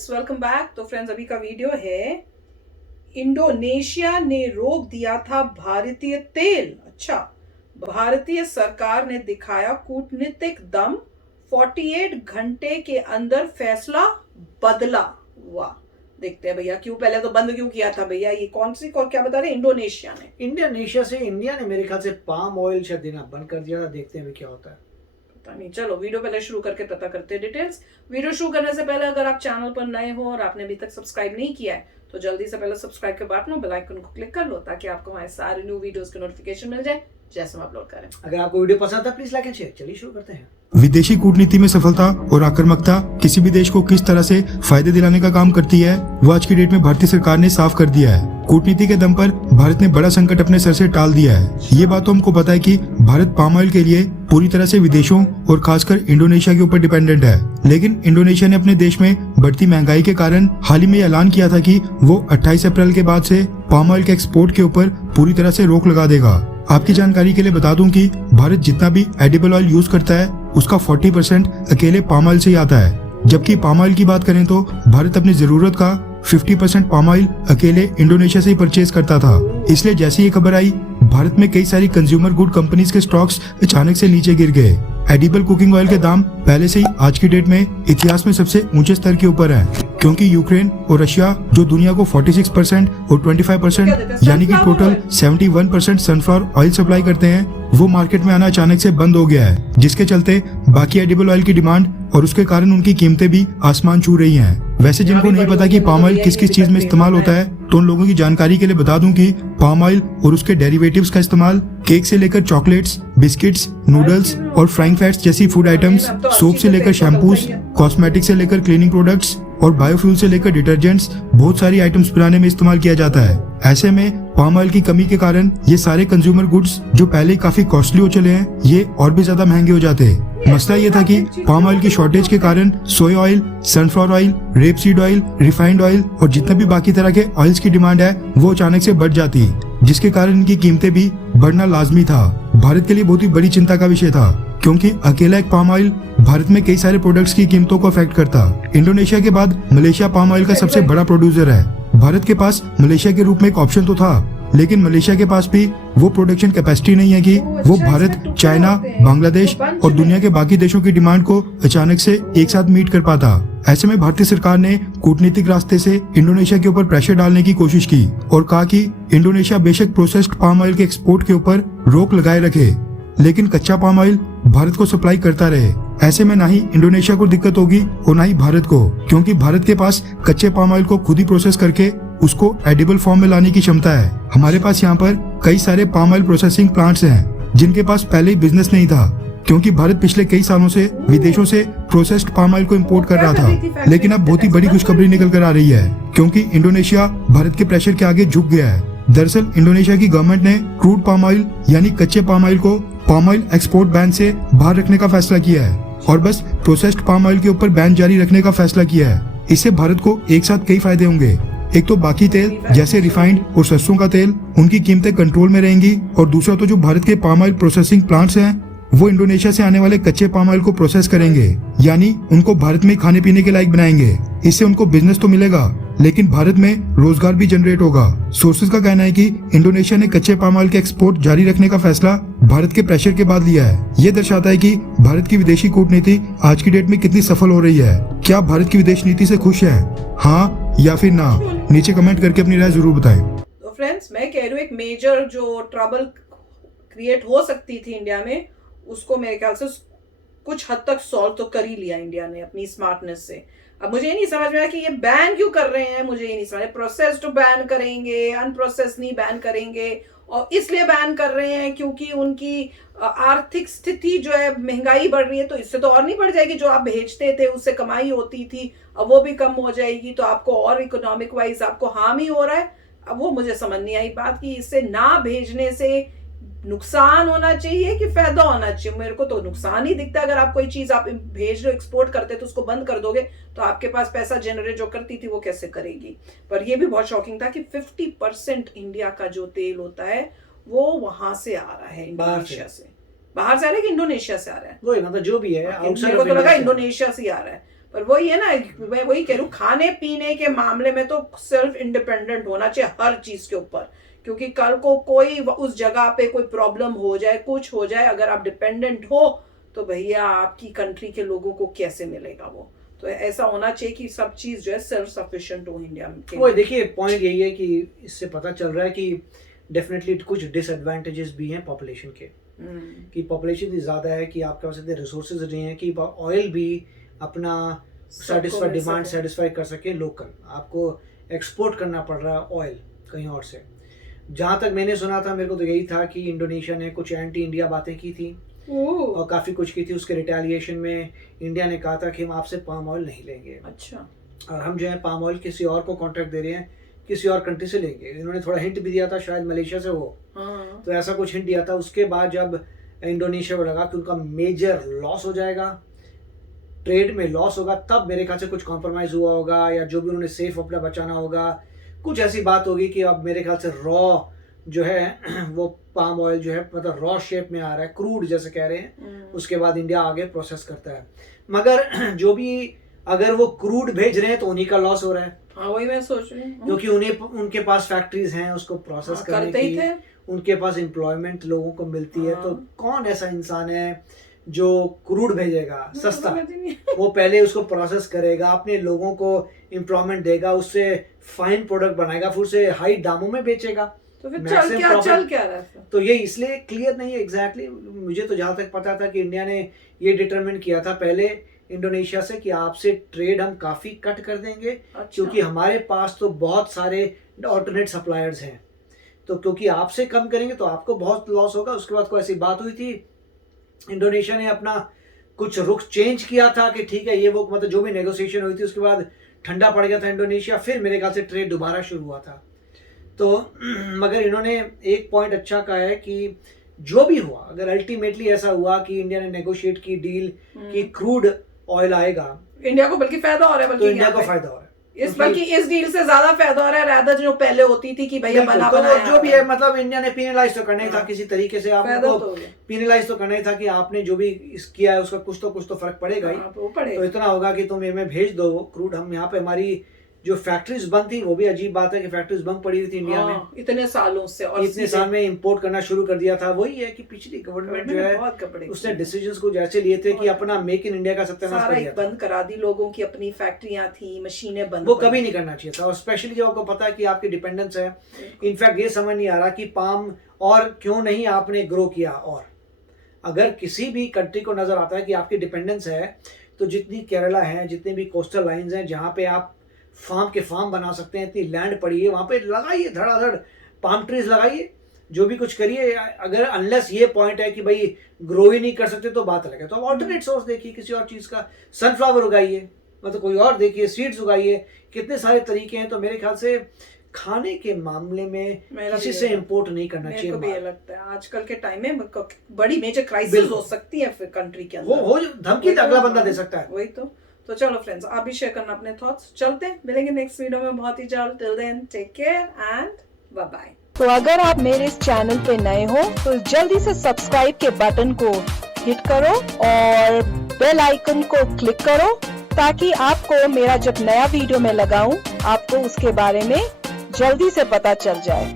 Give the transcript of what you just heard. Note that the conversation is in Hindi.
Friends, welcome back. तो फ्रेंड्स, अभी का वीडियो है इंडोनेशिया ने रोक दिया था भारतीय तेल। अच्छा, भारतीय सरकार ने दिखाया कूटनीतिक दम, 48 घंटे के अंदर फैसला बदला। वाह, देखते हैं भैया क्यों, पहले तो बंद क्यों किया था भैया, ये कौन सी और क्या बता रहे इंडोनेशिया ने? इंडिया ने मेरे ख्याल से पाम ऑयल शायद देना बंद कर दिया था। देखते हैं क्या होता है। पता नहीं, चलो वीडियो पहले शुरू करके पता करते हैं डिटेल्स। वीडियो शुरू करने से पहले अगर आप चैनल पर नए हो और आपने अभी तक सब्सक्राइब नहीं किया है तो जल्दी से पहले सब्सक्राइब के बटन और बेल आइकन को क्लिक कर लो ताकि आपको हमारे सारे न्यू वीडियोस के नोटिफिकेशन मिल जाए जैसे हम अपलोड करें। अगर आपको वीडियो पसंद आता है प्लीज लाइक एंड शेयर। चलिए शुरू करते हैं। विदेशी कूटनीति में सफलता और आक्रामकता किसी भी देश को किस तरह से फायदे दिलाने का काम करती है वो आज की डेट में भारतीय सरकार ने साफ कर दिया है। कूटनीति के दम पर भारत ने बड़ा संकट अपने सर से टाल दिया है। ये बात तो हमको पता है कि भारत पाम ऑयल के लिए पूरी तरह से विदेशों और खासकर इंडोनेशिया के ऊपर डिपेंडेंट है, लेकिन इंडोनेशिया ने अपने देश में बढ़ती महंगाई के कारण हाल ही में ऐलान किया था कि वो 28 अप्रैल के बाद से पाम ऑयल के एक्सपोर्ट के ऊपर पूरी तरह से रोक लगा देगा। आपकी जानकारी के लिए बता दूं कि भारत जितना भी एडिबल ऑयल यूज करता है उसका 40% अकेले पाम ऑयल से ही आता है, जबकि पाम ऑयल की बात करें तो भारत अपनी जरूरत का 50% पाम ऑयल अकेले इंडोनेशिया से ही परचेज करता था। इसलिए जैसे ये खबर आई, भारत में कई सारी कंज्यूमर गुड कंपनीज के स्टॉक्स अचानक से नीचे गिर गए। एडिबल कुकिंग ऑयल के दाम पहले से ही आज की डेट में इतिहास में सबसे ऊंचे स्तर के ऊपर है, क्योंकि यूक्रेन और रशिया जो दुनिया को 46% और 25% यानी कि टोटल 71% सनफ्लावर ऑयल सप्लाई करते हैं, वो मार्केट में आना अचानक से बंद हो गया है, जिसके चलते बाकी एडिबल ऑयल की डिमांड और उसके कारण उनकी कीमतें भी आसमान छू रही हैं। वैसे जिनको नहीं पता कि पाम ऑयल किस किस चीज में इस्तेमाल होता है, तो उन लोगों की जानकारी के लिए बता दूं कि पाम ऑयल और उसके डेरिवेटिव्स का इस्तेमाल केक से लेकर चॉकलेट्स, बिस्किट्स, नूडल्स और फ्राइंग फैट्स जैसी फूड आइटम्स, सोप से लेकर शैम्पूज, कॉस्मेटिक से लेकर क्लीनिंग प्रोडक्ट्स और बायोफ्यूल से लेकर डिटर्जेंट्स, बहुत सारी आइटम्स बनाने में इस्तेमाल किया जाता है। ऐसे में पाम ऑयल की कमी के कारण ये सारे कंज्यूमर गुड्स जो पहले काफी कॉस्टली हो चले हैं, ये और भी ज्यादा महंगे हो जाते हैं। मसला ये था कि पाम ऑयल की शॉर्टेज के कारण सोया oil, sunflower oil, rapeseed oil, refined oil और जितने भी बाकी तरह के ऑयल्स की डिमांड है वो अचानक से बढ़ जाती, जिसके कारण इनकी कीमतें भी बढ़ना लाजमी था। भारत के लिए बहुत ही बड़ी चिंता का विषय था, क्योंकि अकेला एक पाम ऑयल भारत में कई सारे प्रोडक्ट्स की कीमतों को अफेक्ट करता। इंडोनेशिया के बाद मलेशिया पाम ऑयल का सबसे बड़ा प्रोड्यूसर है। भारत के पास मलेशिया के रूप में एक ऑप्शन तो था, लेकिन मलेशिया के पास भी वो प्रोडक्शन कैपेसिटी नहीं है कि वो भारत, चाइना, बांग्लादेश और दुनिया के बाकी देशों की डिमांड को अचानक से एक साथ मीट कर पाता। ऐसे में भारतीय सरकार ने कूटनीतिक रास्ते से इंडोनेशिया के ऊपर प्रेशर डालने की कोशिश की और कहा कि इंडोनेशिया बेशक प्रोसेस्ड पाम ऑयल के एक्सपोर्ट के ऊपर रोक लगाए रखे, लेकिन कच्चा पाम ऑयल भारत को सप्लाई करता रहे। ऐसे में ना ही इंडोनेशिया को दिक्कत होगी और ना ही भारत को, क्योंकि भारत के पास कच्चे पाम ऑयल को खुद ही प्रोसेस करके उसको एडिबल फॉर्म में लाने की क्षमता है। हमारे पास यहाँ पर कई सारे पाम ऑयल प्रोसेसिंग प्लांट्स हैं जिनके पास पहले ही बिजनेस नहीं था, क्योंकि भारत पिछले कई सालों से विदेशों से प्रोसेस्ड पाम ऑयल को इम्पोर्ट कर रहा था। लेकिन अब बहुत ही बड़ी खुशखबरी निकल कर आ रही है, क्योंकि इंडोनेशिया भारत के प्रेशर के आगे झुक गया है। दरअसल इंडोनेशिया की गवर्नमेंट ने क्रूड पाम ऑयल यानी कच्चे पाम ऑयल को पाम ऑयल एक्सपोर्ट बैन से बाहर रखने का फैसला किया है और बस प्रोसेस्ड पाम ऑयल के ऊपर बैन जारी रखने का फैसला किया है। इससे भारत को एक साथ कई फायदे होंगे। एक तो बाकी तेल जैसे रिफाइंड और सरसों का तेल, उनकी कीमतें कंट्रोल में रहेंगी, और दूसरा तो जो भारत के पाम ऑयल प्रोसेसिंग प्लांट्स हैं वो इंडोनेशिया से आने वाले कच्चे पाम ऑयल को प्रोसेस करेंगे, यानी उनको भारत में खाने पीने के लायक बनाएंगे। इससे उनको बिजनेस तो मिलेगा, लेकिन भारत में रोजगार भी जनरेट होगा। सोर्सेज का कहना है कि इंडोनेशिया ने कच्चे पाम ऑयल के एक्सपोर्ट जारी रखने का फैसला भारत के प्रेशर के बाद लिया है। ये दर्शाता है कि भारत की विदेशी कूटनीति आज की डेट में कितनी सफल हो रही है। क्या आप भारत की विदेश नीति से खुश हैं? हाँ या फिर ना? नीचे कमेंट करके अपनी राय जरूर बताएं। तो फ्रेंड्स, मैं कह रही हूँ एक मेजर जो ट्रबल क्रिएट हो सकती थी इंडिया में, उसको मेरे ख्याल से कुछ हद तक सॉल्व तो कर ही लिया इंडिया ने अपनी स्मार्टनेस से। अब मुझे ये नहीं समझ में आया कि ये बैन क्यों कर रहे हैं, मुझे ये नहीं समझ। प्रोसेस्ड बैन करेंगे, अनप्रोसेस नहीं बैन करेंगे, और इसलिए बैन कर रहे हैं क्योंकि उनकी आर्थिक स्थिति जो है, महंगाई बढ़ रही है, तो इससे तो और नहीं बढ़ जाएगी। जो आप भेजते थे उससे कमाई होती थी, अब वो भी कम हो जाएगी, तो आपको और इकोनॉमिक वाइज आपको हार्म ही हो रहा है। अब वो मुझे समझ नहीं आई बात कि इससे ना भेजने से नुकसान होना चाहिए कि फायदा होना चाहिए। मेरे को तो नुकसान ही दिखता है। अगर आप कोई चीज आप भेज रहे हो, एक्सपोर्ट करते तो उसको बंद कर दोगे तो आपके पास पैसा जनरेट जो करती थी वो कैसे करेगी। पर ये भी बहुत शॉकिंग था कि 50% इंडिया का जो तेल होता है वो वहां से आ रहा है, इंडोनेशिया से। बाहर से आ रहा है कि इंडोनेशिया से आ रहा है? वही मतलब जो भी है, मेरे को तो लगा इंडोनेशिया से आ रहा है। पर वही है ना, मैं वही कह रही हूँ, खाने पीने के मामले में तो सेल्फ इंडिपेंडेंट होना चाहिए हर चीज के ऊपर, क्योंकि कल को कोई उस जगह पे कोई प्रॉब्लम हो जाए, कुछ हो जाए, अगर आप डिपेंडेंट हो तो भैया आपकी कंट्री के लोगों को कैसे मिलेगा वो। तो ऐसा होना चाहिए कि सब चीज जो है सेल्फ सफिशिएंट हो इंडिया में। वो देखिए पॉइंट यही है कि इससे पता चल रहा है कि डेफिनेटली कुछ डिसएडवांटेजेस भी हैं पॉपुलेशन के, कि पॉपुलेशन इतनी ज़्यादा है कि आपके पास इतने रिसोर्सेज नहीं है कि ऑयल भी अपना सेटिस्फाई डिमांड सेटिस्फाई कर सके लोकल, आपको एक्सपोर्ट करना पड़ रहा है ऑयल कहीं और से। जहाँ तक मैंने सुना था, मेरे को तो यही था कि इंडोनेशिया ने कुछ एंटी इंडिया बातें की थी और काफ़ी कुछ की थी, उसके रिटेलिएशन में इंडिया ने कहा था कि हम आपसे पाम ऑयल नहीं लेंगे। अच्छा। और हम जो है पाम ऑयल किसी और को कॉन्ट्रैक्ट दे रहे हैं, किसी और कंट्री से लेंगे। इन्होंने थोड़ा हिंट भी दिया था, शायद मलेशिया से हो, तो ऐसा कुछ हिंट दिया था। उसके बाद जब इंडोनेशिया को लगा कि उनका मेजर लॉस हो जाएगा, ट्रेड में लॉस होगा, तब मेरे ख्याल से कुछ कॉम्प्रोमाइज़ हुआ होगा, या जो भी उन्होंने सेफ अपना बचाना होगा, कुछ ऐसी बात होगी कि अब मेरे ख्याल से रॉ जो है वो पाम ऑयल जो है मतलब रॉ शेप में आ रहा है, क्रूड जैसे कह रहे हैं, उसके बाद इंडिया आगे प्रोसेस करता है। मगर जो भी अगर वो क्रूड भेज रहे हैं तो उन्हीं का लॉस हो रहा है। हाँ, वही मैं सोच रही हूँ, क्योंकि उनके पास फैक्ट्रीज हैं उसको प्रोसेस करने की, उनके पास एम्प्लॉयमेंट लोगों को मिलती है। तो कौन ऐसा इंसान है जो क्रूड भेजेगा सस्ता, वो पहले उसको प्रोसेस करेगा, अपने लोगों को एम्प्लॉयमेंट देगा, उससे फाइन प्रोडक्ट बनाएगा, फिर उसे हाई दामों में बेचेगा। तो फिर चल क्या रहा है? तो ये इसलिए क्लियर नहीं है एग्जैक्टली। मुझे तो जहाँ तक पता था कि इंडिया ने ये डिटरमिन किया था पहले इंडोनेशिया से कि आपसे ट्रेड हम काफ़ी कट कर देंगे। अच्छा। क्योंकि हमारे पास तो बहुत सारे ऑल्टरनेट सप्लायर्स हैं, तो क्योंकि आपसे कम करेंगे तो आपको बहुत लॉस होगा। उसके बाद कोई ऐसी बात हुई थी, इंडोनेशिया ने अपना कुछ रुख चेंज किया था कि ठीक है ये वो, मतलब जो भी नेगोशिएशन हुई थी उसके बाद ठंडा पड़ गया था इंडोनेशिया, फिर मेरे ख्याल से ट्रेड दोबारा शुरू हुआ था। तो मगर इन्होंने एक पॉइंट अच्छा कहा है कि जो भी हुआ, अगर अल्टीमेटली ऐसा हुआ कि इंडिया ने नेगोशिएट की डील कि क्रूड ऑयल आएगा, इंडिया को बल्कि फायदा हो रहा है, बल्कि तो इंडिया को फायदा हो रहा है बल्कि इस डील से ज्यादा फायदा हो रहा है रादर जो पहले होती थी कि भैया बना बनाया। तो जो भी है, मतलब इंडिया ने पीनलाइज तो करना ही था किसी तरीके से, आपको पीनलाइज तो करना ही था कि आपने जो भी किया है उसका कुछ तो फर्क पड़ेगा ही। तो इतना होगा कि तुम हमें भेज दो क्रूड, हम यहाँ पे हमारी जो फैक्ट्रीज बंद थी, वो भी अजीब बात है कि फैक्ट्रीज बंद पड़ी हुई थी इंडिया में इतने सालों से, और इतने साल में इंपोर्ट करना शुरू कर दिया था। वही है कि पिछली गवर्नमेंट जो है उसने डिसीजंस को जैसे लिए थे कि अपना मेक इन इंडिया का सत्यानाश कर दिया, बंद करा दी, लोगों की अपनी फैक्ट्रियां थी, मशीनें बंद, वो कभी नहीं करना चाहिए था। और स्पेशली जब आपको पता है कि आपकी डिपेंडेंस है। इनफैक्ट ये समझ नहीं आ रहा कि पाम और क्यों नहीं आपने ग्रो किया। और अगर किसी भी कंट्री को नजर आता है कि आपकी डिपेंडेंस है, तो जितनी केरला है, जितने भी कोस्टल लाइंस हैं जहाँ पे आप फार्म बना सकते हैं, इतनी लैंड पड़ी है, वहाँ पे लगाइए धड़ाधड़ पाम ट्रीज लगाइए, जो भी कुछ करिए। अगर अनलेस ये पॉइंट है कि भाई ग्रो ही नहीं कर सकते तो बात अलग है, तो आप ऑल्टरनेट सोर्स देखिए किसी और चीज़ का, सनफ्लावर उगाइए, मतलब कोई और देखिए, सीड्स उगाइए, कितने सारे तरीके हैं। तो मेरे ख्याल से खाने के मामले में किसी से इंपोर्ट नहीं करना चाहिए। मेरे को भी ये लगता है आजकल के टाइम में बड़ी मेजर क्राइसिस हो सकती है फिर कंट्री के अंदर, वो धमकी अगला बंदा दे सकता है। वही तो चलो फ्रेंड्स, आप भी शेयर करना अपने थॉट्स। चलते हैं, मिलेंगे नेक्स्ट वीडियो में बहुत ही जल्द। Till then take care and bye bye. तो अगर आप मेरे इस चैनल पे नए हो तो जल्दी से सब्सक्राइब के बटन को हिट करो और बेल आइकन को क्लिक करो, ताकि आपको मेरा जब नया वीडियो मैं लगाऊं आपको उसके बारे में जल्दी से पता चल जाए।